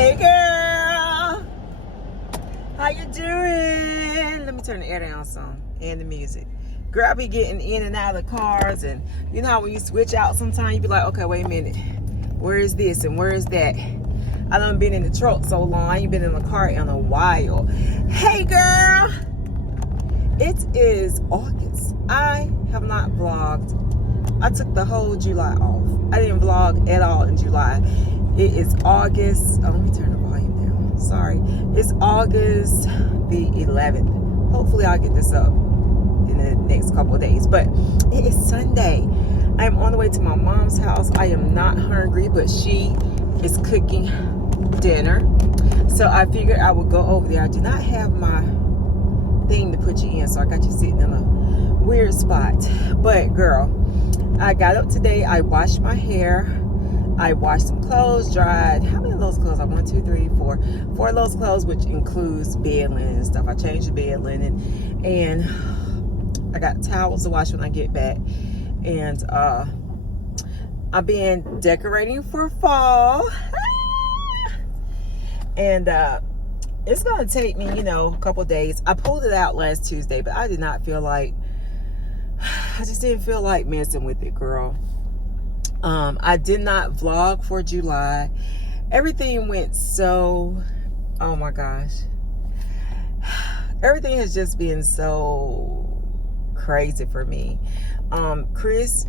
Hey girl, how you doing? Let me turn the air down some and the music. Girl, I be getting in and out of the cars, and you know how when you switch out sometimes you be like, okay, wait a minute, where is this and where is that? I done been in the truck so long, I ain't been in the car in a while. Hey girl, it is August. I have not vlogged. I took the whole July off. I didn't vlog at all in July. It is August. Oh, let me turn the volume down. Sorry. It's August the 11th. Hopefully I'll get this up in the next couple of days. But it is Sunday. I'm on the way to my mom's house. I am not hungry, but she is cooking dinner. So I figured I would go over there. I do not have my thing to put you in, so I got you sitting in a weird spot. But girl, I got up today. I washed my hair. I washed some clothes, dried. How many of those clothes? 1, 2, 3, 4. 4 of those clothes, which includes bed linen and stuff. I changed the bed linen, and I got towels to wash when I get back. And I've been decorating for fall, and it's gonna take me, a couple days. I pulled it out last Tuesday, but I did not feel like. I just didn't feel like messing with it, girl. I did not vlog for July. Everything went so, oh my gosh. Everything has just been so crazy for me. Chris,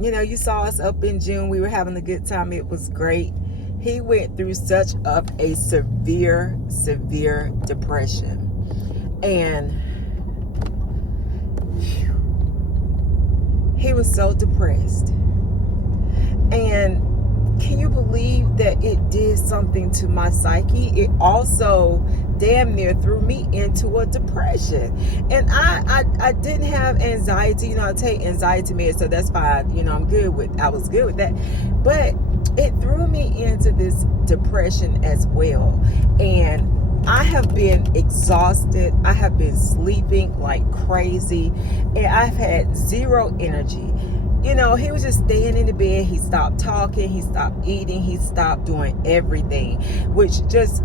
you saw us up in June. We were having a good time. It was great. He went through such a severe depression. And he was so depressed. And can you believe that it did something to my psyche? It also damn near threw me into a depression. And I didn't have anxiety. I take anxiety meds, so that's fine. I was good with that. But it threw me into this depression as well. And I have been exhausted. I have been sleeping like crazy. And I've had zero energy. He was just staying in the bed. He stopped talking. He stopped eating. He stopped doing everything, which just,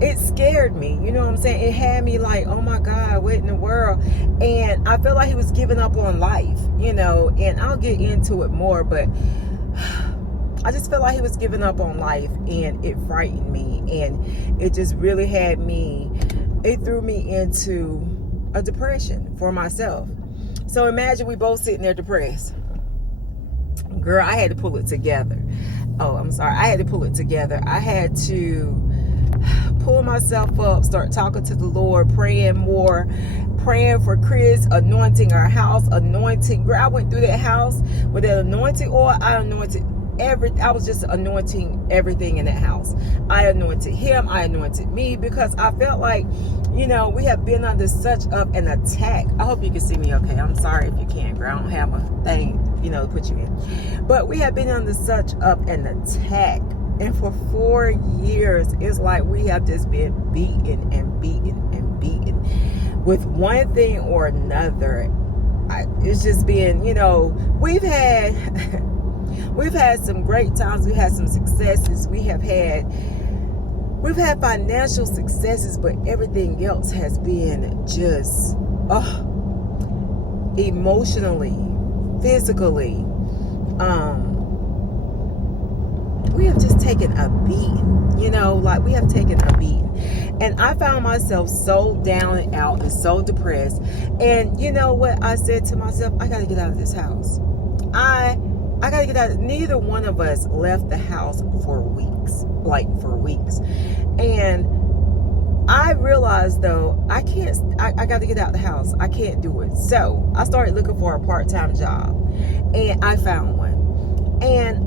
it scared me. You know what I'm saying? It had me like, oh my God, what in the world? And I felt like he was giving up on life, and I'll get into it more, but I just felt like he was giving up on life, and it frightened me, and it just really had me, it threw me into a depression for myself. So imagine we both sitting there depressed. Girl, I had to pull it together. Oh, I'm sorry. I had to pull it together. I had to pull myself up, start talking to the Lord, praying more, praying for Chris, anointing our house, anointing. Girl, I went through that house with that anointing oil. I anointed I was just anointing everything in that house. I anointed him. I anointed me, because I felt like, we have been under such of an attack. I hope you can see me okay. I'm sorry if you can't, girl. I don't have a thing, to put you in. But we have been under such of an attack. And for 4 years, it's like we have just been beaten and beaten and beaten with one thing or another. It's just been, we've had some great times. We've had some successes. We've had financial successes, but everything else has been just emotionally, physically. We have just taken a beating, we have taken a beating. And I found myself so down and out and so depressed. And you know what? I said to myself, I got to get out of this house. I got to get out. Neither one of us left the house for weeks. And I realized, though, I got to get out the house. I can't do it. So I started looking for a part-time job, and I found one. And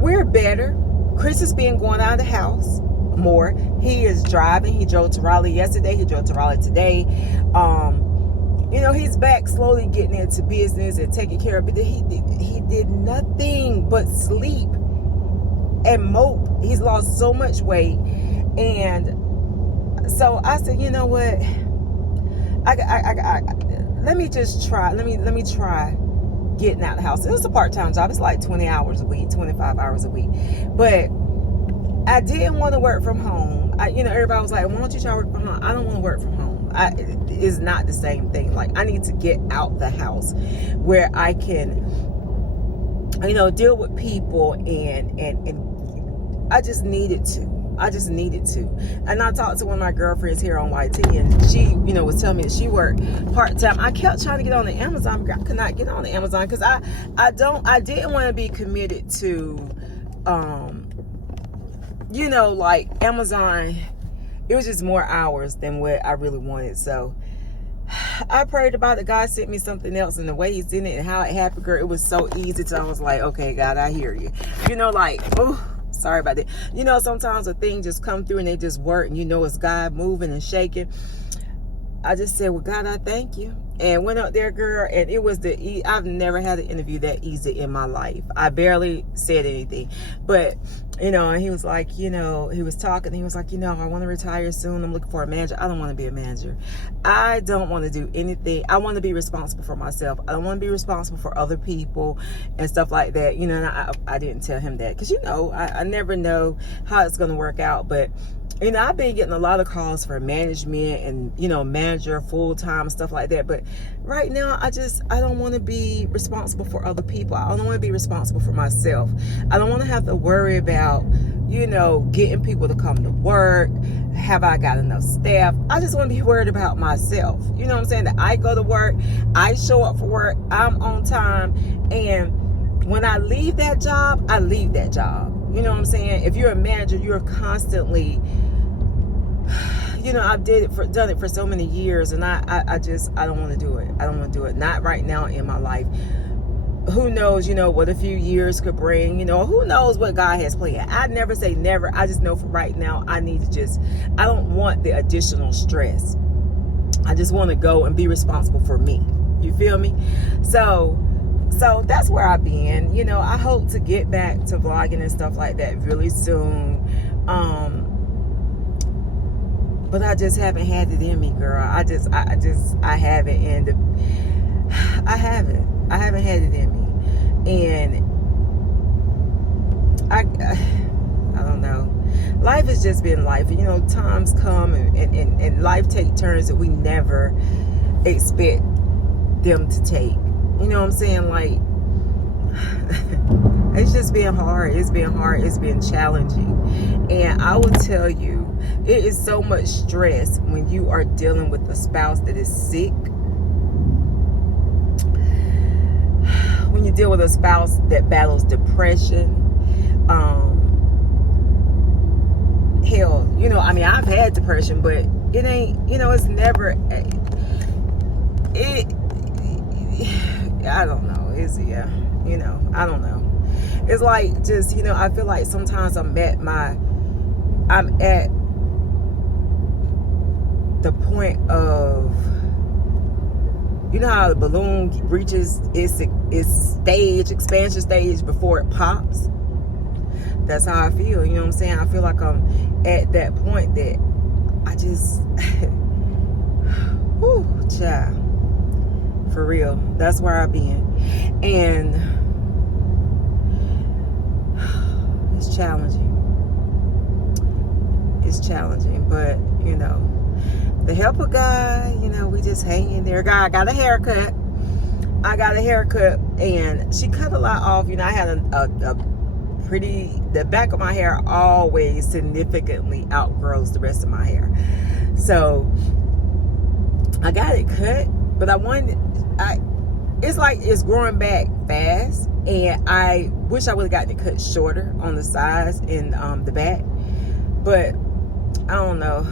we're better. Chris has been going out of the house more. He is driving. He drove to Raleigh yesterday. He drove to Raleigh today. He's back slowly getting into business and taking care of it. He did nothing but sleep and mope. He's lost so much weight. And so I said, you know what? Let me just try. Let me try getting out of the house. It was a part-time job. It's like 20 hours a week, 25 hours a week. But I didn't want to work from home. Everybody was like, why don't you try to work from home? I don't want to work from home. It's not the same thing. Like, I need to get out the house where I can, deal with people, and I just needed to. And I talked to one of my girlfriends here on YT, and she, was telling me that she worked part-time. I kept trying to get on the Amazon, but I could not get on the Amazon because I didn't want to be committed to, like Amazon. It was just more hours than what I really wanted. So I prayed about it. God sent me something else, and the way He sent it and how it happened, girl, it was so easy. So I was like, okay, God, I hear you. Sorry about that. Sometimes a thing just come through and they just work, and it's God moving and shaking. I just said, well, God, I thank you. And went up there, girl, and it was I've never had an interview that easy in my life. I barely said anything. But, and he was like, he was talking, he was like, I want to retire soon. I'm looking for a manager. I don't want to be a manager. I don't want to do anything. I want to be responsible for myself. I don't want to be responsible for other people and stuff like that. And I didn't tell him that because, I never know how it's going to work out. But I've been getting a lot of calls for management and, manager full-time, stuff like that. But right now, I don't want to be responsible for other people. I don't want to be responsible for myself. I don't want to have to worry about, getting people to come to work. Have I got enough staff? I just want to be worried about myself. You know what I'm saying? That I go to work, I show up for work, I'm on time. And when I leave that job, I leave that job. You know what I'm saying? If you're a manager, you're constantly, I've done it for so many years, and I don't want to do it. I don't want to do it. Not right now in my life. Who knows, what a few years could bring, who knows what God has planned. I never say never. I just know for right now, I don't want the additional stress. I just want to go and be responsible for me. You feel me? So that's where I've been. I hope to get back to vlogging and stuff like that really soon. But I just haven't had it in me, girl. I haven't, and I haven't had it in me. And I don't know. Life has just been life. Times come and life take turns that we never expect them to take. You know what I'm saying? Like, it's just been hard. It's been challenging. And I will tell you, it is so much stress when you are dealing with a spouse that is sick. When you deal with a spouse that battles depression. Hell, I've had depression, but it ain't, it's never, I don't know. I don't know. It's like just, I feel like sometimes I'm at the point of, how the balloon reaches its expansion stage before it pops. That's how I feel. You know what I'm saying? I feel like I'm at that point that I just, whew, child. For real. That's where I've been. And it's challenging. But, the help of God, we just hang in there. God, I got a haircut. And she cut a lot off. I had the back of my hair always significantly outgrows the rest of my hair. So I got it cut, but it's like it's growing back fast, and I wish I would have gotten it cut shorter on the sides and the back. But I don't know.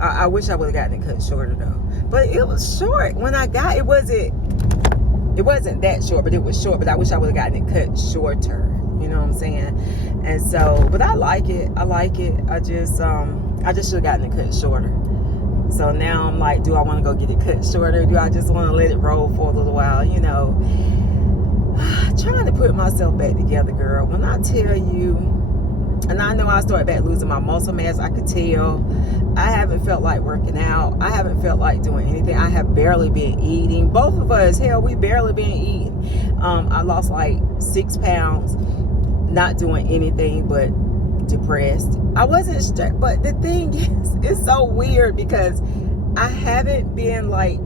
I wish I would have gotten it cut shorter though. But it was short when I got it. It wasn't that short, but it was short. But I wish I would have gotten it cut shorter. You know what I'm saying? And so, but I like it. I just should have gotten it cut shorter. So now I'm like, do I want to go get it cut shorter? Do I just want to let it roll for a little while? Trying to put myself back together, girl. When I tell you, And I know I started back losing my muscle mass. I could tell. I haven't felt like working out. I haven't felt like doing anything. I have barely been eating. Both of us, hell, we barely been eating. I lost like 6 pounds, not doing anything but depressed. I wasn't stressed, but the thing is, it's so weird because I haven't been like,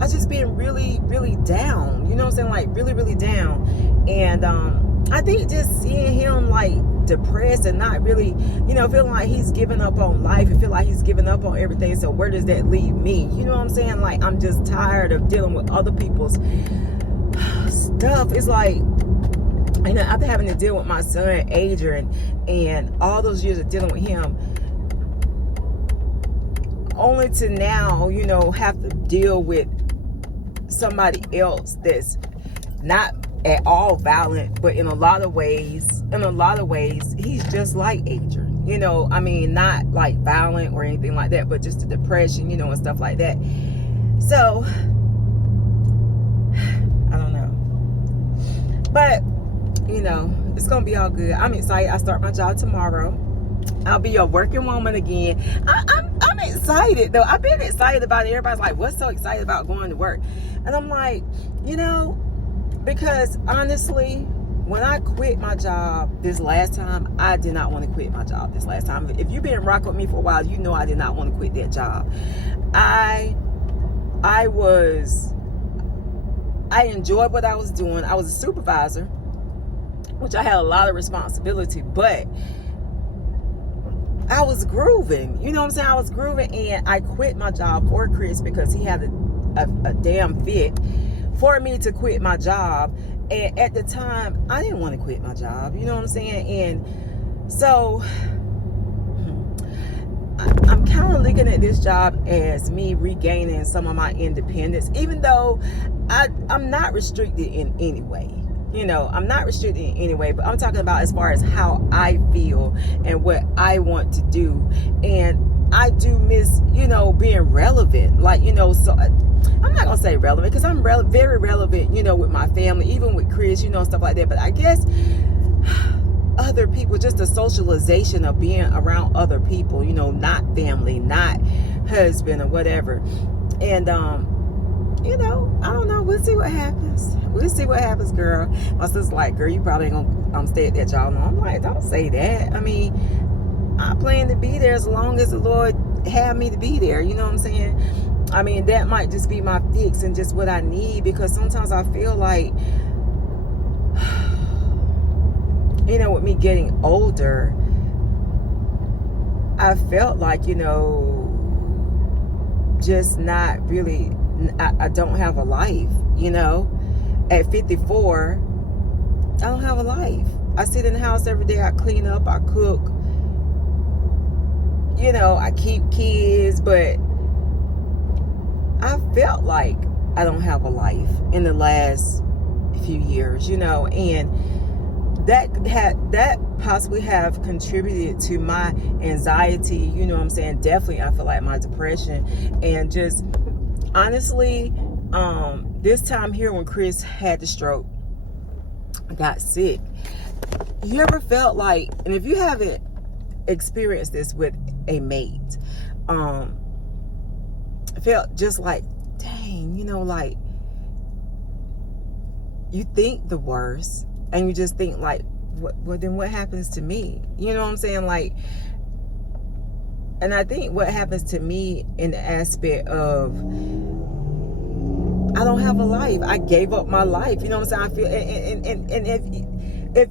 I just been really, really down. You know what I'm saying? Like really, really down. And I think just seeing him like depressed and not really, you know, feeling like he's giving up on life and feel like he's giving up on everything. So where does that leave me? You know what I'm saying? Like, I'm just tired of dealing with other people's stuff. It's like, you know, after having to deal with my son Adrian and all those years of dealing with him, only to now, you know, have to deal with somebody else that's not at all violent, but in a lot of ways, he's just like Adrian. You know, I mean, not like violent or anything like that, but just the depression, you know, and stuff like that. So, I don't know. But, you know, it's going to be all good. I'm excited. I start my job tomorrow. I'll be a working woman again. I'm excited, though. I've been excited about it. Everybody's like, what's so excited about going to work? And I'm like, you know, because honestly, when I quit my job this last time, I did not want to quit my job this last time. If you've been rocking with me for a while, you know I did not want to quit that job. I enjoyed what I was doing. I was a supervisor, which I had a lot of responsibility, but I was grooving. You know what I'm saying? I was grooving, and I quit my job for Chris because he had a damn fit for me to quit my job. And at the time, I didn't want to quit my job. You know what I'm saying? And so I'm kind of looking at this job as me regaining some of my independence, even though I'm not restricted in any way. You know, I'm not restricted in any way, but I'm talking about as far as how I feel and what I want to do. And I do miss, you know, being relevant. Like, you know, so I'm not going to say relevant because I'm very relevant, you know, with my family, even with Chris, you know, stuff like that. But I guess other people, just the socialization of being around other people, you know, not family, not husband or whatever. And, you know, I don't know. We'll see what happens. We'll see what happens, girl. My sister's like, girl, you probably ain't gonna stay at that job. No, I'm like, don't say that. I mean, I plan to be there as long as the Lord have me to be there. You know what I'm saying? I mean, that might just be my fix and just what I need, because sometimes I feel like, you know, with me getting older, I felt like, you know, just not really, I don't have a life, you know. At 54, I don't have a life. I sit in the house every day. I clean up, I cook, you know, I keep kids, but I felt like I don't have a life in the last few years, you know, and that possibly have contributed to my anxiety, you know what I'm saying? Definitely, I feel like my depression. And just honestly, this time here when Chris had the stroke, I got sick. You ever felt like, and if you haven't experienced this with a mate, I felt just like, dang, you know, like you think the worst and you just think like, well, then what happens to me? You know what I'm saying? Like, and I think what happens to me in the aspect of, I don't have a life. I gave up my life. You know what I'm saying? I feel, and if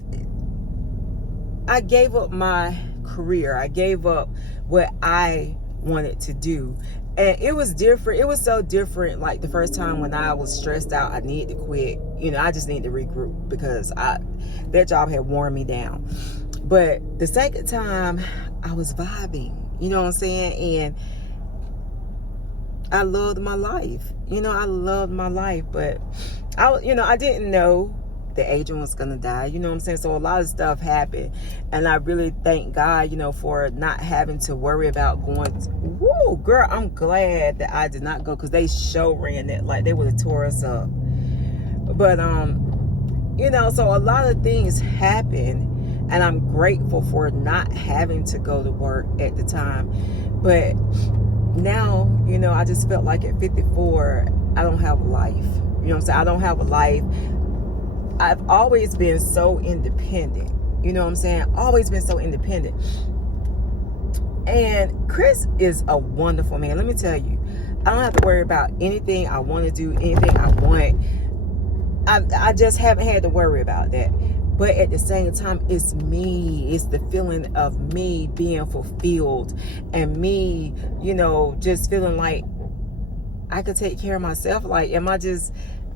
I gave up my career, I gave up what I wanted to do. And it was different. It was so different. Like the first time when I was stressed out, I needed to quit. You know, I just needed to regroup because that job had worn me down. But the second time, I was vibing. You know what I'm saying? And I loved my life. You know, I loved my life. But I didn't know that Adrian was gonna die. You know what I'm saying? So a lot of stuff happened, and I really thank God, you know, for not having to worry about going. Woo, girl, I'm glad that I did not go, because they ran that like they would have tore us up. But you know, so a lot of things happened, And I'm grateful for not having to go to work at the time. But now, you know, I just felt like at 54, I don't have a life. You know what I'm saying? I don't have a life. I've always been so independent. You know what I'm saying? Always been so independent. And Chris is a wonderful man. Let me tell you, I don't have to worry about anything I want to do, anything I want. I just haven't had to worry about that. But at the same time, it's me. It's the feeling of me being fulfilled and me, you know, just feeling like I could take care of myself. Like,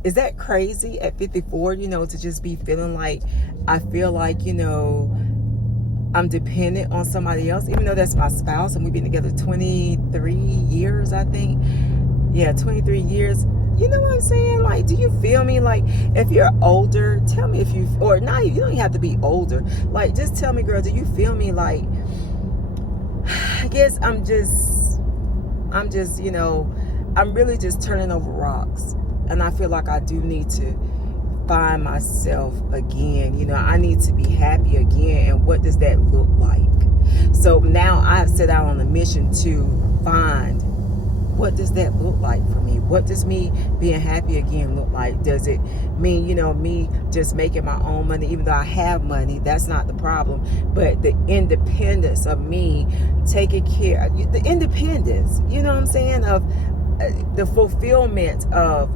is that crazy at 54, you know, to just be feeling like I feel like, you know, I'm dependent on somebody else, even though that's my spouse and we've been together 23 years, I think. Yeah, 23 years. You know what I'm saying? Like, do you feel me? Like, if you're older, tell me if you, or not, you don't have to be older. Like, just tell me, girl, do you feel me? Like, I guess I'm just, you know, I'm really just turning over rocks. And I feel like I do need to find myself again. You know, I need to be happy again. And what does that look like? So now I have set out on a mission to find, what does that look like for me? What does me being happy again look like? Does it mean, you know, me just making my own money, even though I have money? That's not the problem. But the independence of me taking care, the independence, you know what I'm saying, of the fulfillment of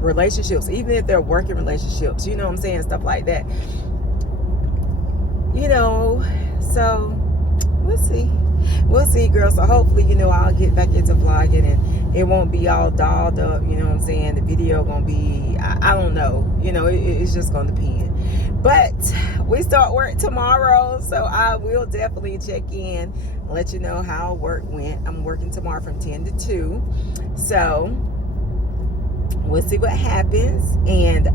relationships, even if they're working relationships, you know what I'm saying, stuff like that. You know, so we'll see, girl. So hopefully, you know, I'll get back into vlogging and it won't be all dolled up, you know what I'm saying. The video won't be, I don't know, you know, it's just gonna depend. But we start work tomorrow, so I will definitely check in and let you know how work went. I'm working tomorrow from 10 to 2, so we'll see what happens. And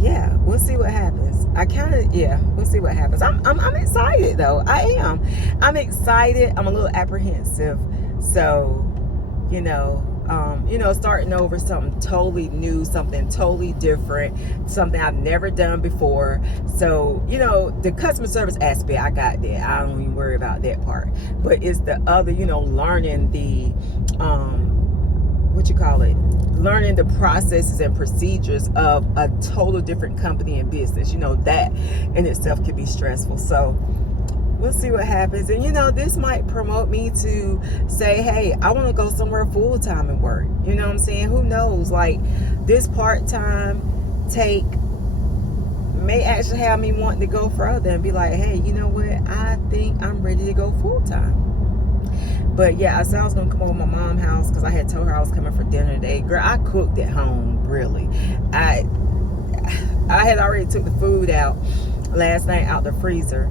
yeah, we'll see what happens. We'll see what happens. I'm excited though. I'm excited. I'm a little apprehensive. So, you know, starting over something totally new, something totally different, something I've never done before. So, you know, the customer service aspect, I got that. I don't even worry about that part. But it's the other, you know, learning the learning the processes and procedures of a total different company and business. You know, that in itself can be stressful. So we'll see what happens. And, you know, this might promote me to say, hey, I want to go somewhere full-time and work. You know what I'm saying? Who knows? Like, this part-time take may actually have me wanting to go further and be like, hey, you know what? I think I'm ready to go full-time. But yeah, I said I was going to come over to my mom's house because I had told her I was coming for dinner today. Girl, I cooked at home, really. I had already took the food out last night out the freezer.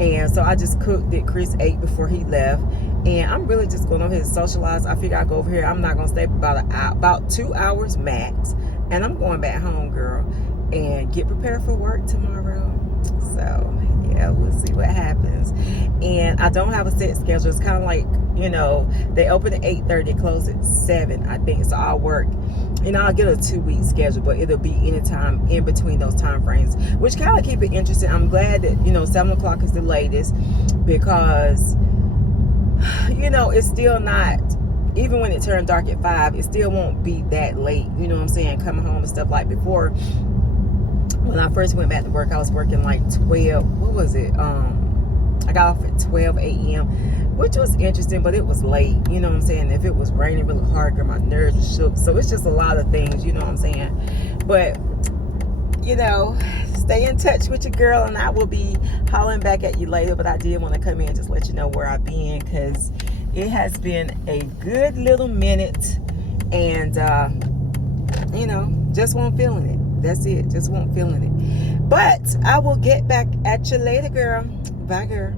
And so I just cooked it. Chris ate before he left. And I'm really just going over here to socialize. I figure I'll go over here. I'm not going to stay about 2 hours max. And I'm going back home, girl, and get prepared for work tomorrow. So yeah, we'll see what happens. And I don't have a set schedule. It's kind of like, you know, they open at 8:30, close at 7, I think. So I'll work, you know, I'll get a 2-week schedule, but it'll be anytime in between those time frames, which kind of keep it interesting. I'm glad that, you know, 7 o'clock is the latest, because, you know, it's still not, even when it turned dark at 5, it still won't be that late, you know what I'm saying, coming home and stuff. Like before, when I first went back to work, I was working like 12, what was it? I got off at 12 a.m., which was interesting, but it was late, you know what I'm saying? If it was raining really hard, girl, my nerves were shook. So it's just a lot of things, you know what I'm saying? But, you know, stay in touch with your girl, and I will be hollering back at you later. But I did want to come in and just let you know where I've been, because it has been a good little minute, and, you know, just won't feeling it. That's it. Just won't feeling it. But I will get back at you later, girl. Bye, girl.